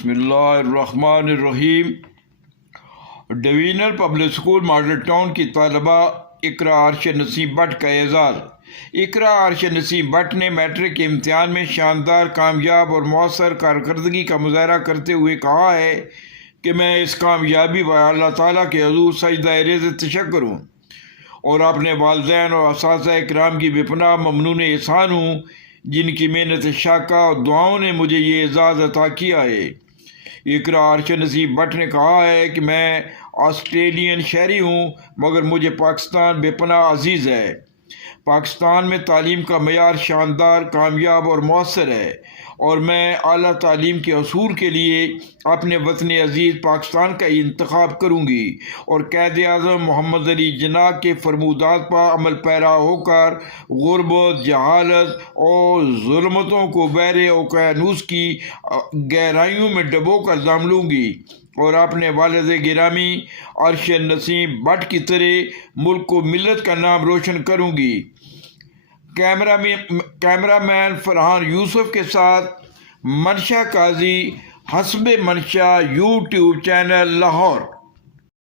बिस्मिल्लाहिर्रहमानिर्रहीम। Divisional public school model town की तालबा इकरा अर्श नसीम भट्ट का एजाज़। इकरा अर्श नसीम भट्ट ने मैट्रिक के इम्तिहान में शानदार, कामयाब और मौसर कारकर्दगी का मुजाहरा करते हुए कहा है कि मैं इस कामयाबी पर अल्लाह ताला के हुज़ूर सजदा रेज़ तशक्कुर हूँ और अपने वालिदैन और असातिज़ा इकराम की बेपनाह ममनून एहसान हूँ, जिनकी मेहनत शाका और दुआओं ने मुझे ये एजाज़ अता किया है। इकरा अर्श नसीम भट्ट ने कहा है कि मैं ऑस्ट्रेलियन शहरी हूँ, मगर मुझे पाकिस्तान बेपनाह अजीज़ है। पाकिस्तान में तालीम का मयार शानदार, कामयाब और मौसर है और मैं आला तालीम के असूल के लिए अपने वतन अजीज़ पाकिस्तान का इंतखाब करूँगी और क़ायद आज़म मोहम्मद अली जिन्ना के फरमूदात पर अमल पैरा होकर गुर्बत, जहालत और ज़ुल्मतों को बहरे ओक़यानूस की गहराइयों में डबो कर दम लूँगी और अपने वालिद गिरामी अर्श नसीम भट्ट की तरह मुल्क को मिल्लत का नाम रोशन करूँगी। कैमरामैन फरहान यूसुफ के साथ मनशा काजी, हस्ब मनशा, यूट्यूब चैनल, लाहौर।